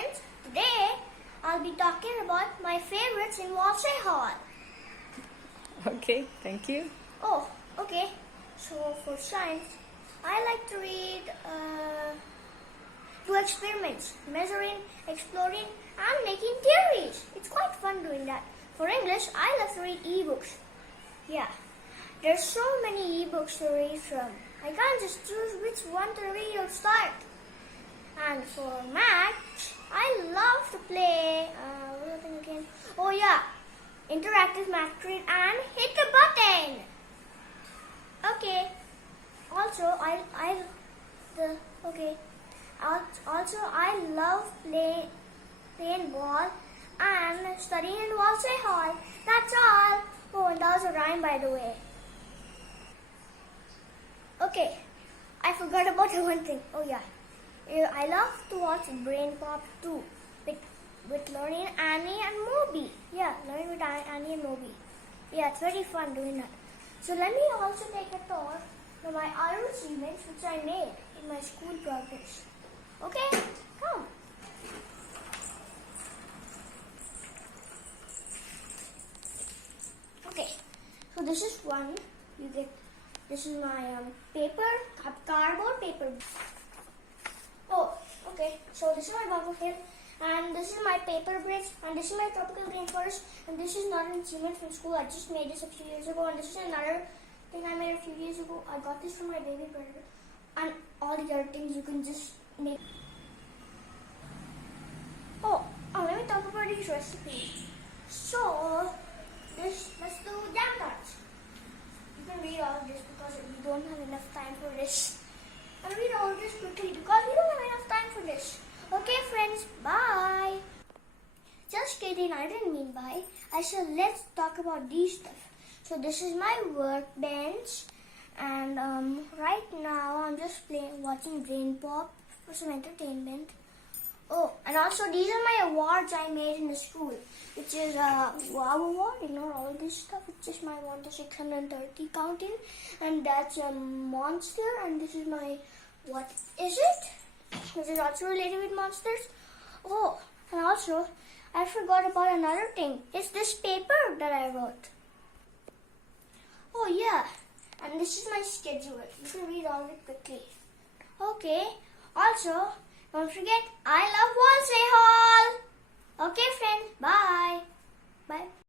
friends, today I'll be talking about my favorites in Wolsey Hall. Okay, thank you. Oh, okay. So for science, I like to read do experiments, measuring, exploring and making theories. It's quite fun doing that. For English, I love to read eBooks. Yeah, there's so many eBooks to read from. I can't just choose which one to read or start. And for maths, I love to play, what was it again? Oh yeah, interactive math grid and hit the button. Okay. Also, I love playing ball and studying in Wolsey Hall. That's all. Oh, and that was a rhyme, by the way. Okay, I forgot about the one thing. Oh yeah, I love to watch Brain Pop too, with learning Annie and Moby. Yeah, learning with Annie and Moby. Yeah, it's very fun doing that. So let me also take a tour of my other achievements which I made in my school progress. Okay, come. Okay, so this is one. This is my cardboard paper. Oh, okay. So this is my bubble here, and this is my paper bridge, and this is my tropical rainforest, and this is not an achievement from school. I just made this a few years ago, and this is another thing I made a few years ago. I got this from my baby brother, and all the other things you can just make. Oh, let me talk about these recipes. So, let's do jam tarts. You can read all of this because we don't have enough time for this. I'll read all this quickly because we don't have enough time for this. Okay, friends, bye. Just kidding, I didn't mean bye. I said let's talk about these stuff. So this is my workbench, and right now I'm just watching Brain Pop for some entertainment. Oh, and also these are my awards I made in the school, which is Wow Award. Ignore all this stuff. It's just my 1 to 630 counting, and that's a monster. And this is my what is it? This is also related with monsters. Oh, and also I forgot about another thing. It's this paper that I wrote. Oh yeah, and this is my schedule. You can read all of it quickly. Okay. Also, don't forget, I love Wolsey Hall. Okay, friends. Bye. Bye.